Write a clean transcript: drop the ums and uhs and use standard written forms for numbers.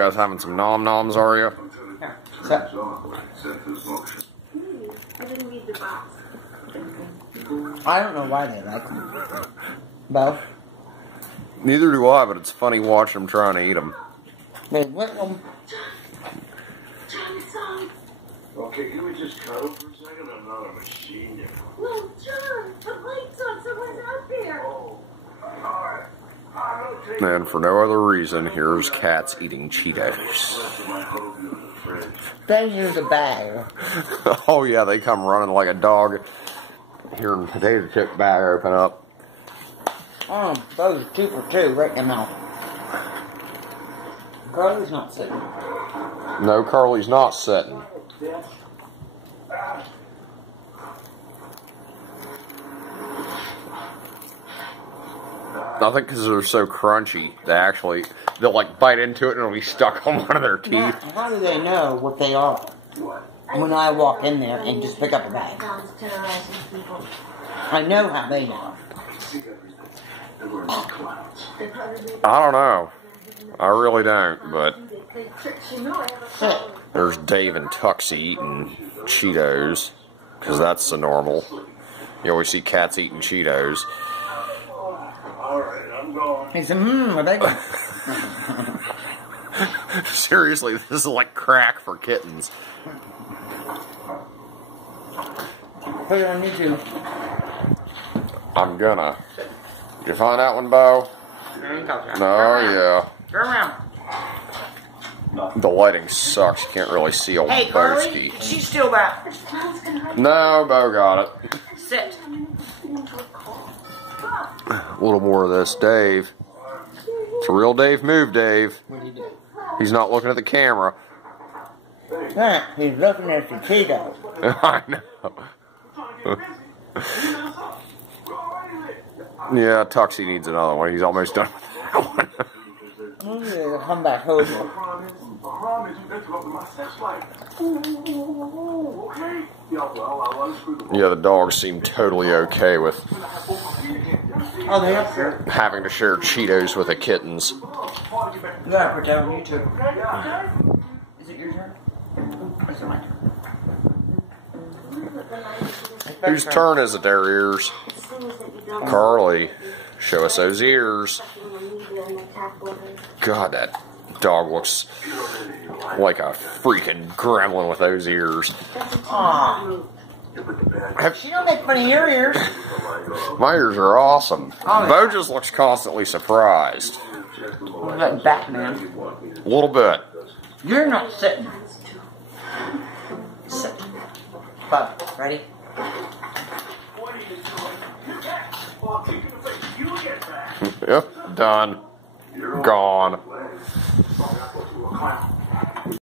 guys having some nom noms, are you? Yeah. So. I didn't read the box. I don't know why they like them. Bo? Neither do I, but it's funny watching them trying to eat them. They lick them. Okay, can we just cuddle for a second? I'm not a machine here. No, John, the lights on. Someone's out there. Oh, alright. And for no other reason, here's cats eating Cheetos. They use a bag. Oh yeah, they come running like a dog. Hearing potato chip bag open up. Those are 2 for 2 right in the mouth. Carly's not sitting. No, Carly's not sitting. I think because they're so crunchy, they'll like bite into it and it'll be stuck on one of their teeth. Now, how do they know what they are when I walk in there and just pick up a bag? I know how they know. I don't know. I really don't, but there's Dave and Tuxie eating Cheetos, because that's the normal. You always see cats eating Cheetos. Alright, I'm going. He said, a bag. Seriously, this is like crack for kittens. Put it on YouTube. I'm gonna. Did you find that one, Bo? No, yeah. Go around. The lighting sucks. You can't really see old Hey, Carly, Boski. she's still back. No, Bo got it. Sit. A little more of this, Dave. It's a real Dave move, Dave. What did he do? He's not looking at the camera. Yeah, he's looking at the Cheetos. I know. Yeah, Tuxie needs another one. He's almost done with that one. He'll come back over. Yeah, the dogs seem totally okay with Oh, they up here. having to share Cheetos with the kittens. You gotta put that on YouTube. Is it your turn? Or is it my turn? Whose turn is it there, ears? Carly, show us those ears. God, that dog looks like a freaking gremlin with those ears. Aww. She don't make fun of your ears. My ears are awesome. Oh, Bo just looks constantly surprised. Like Batman. A little bit. You're not sitting. Sit. Bub, ready? Yep, done. Gone.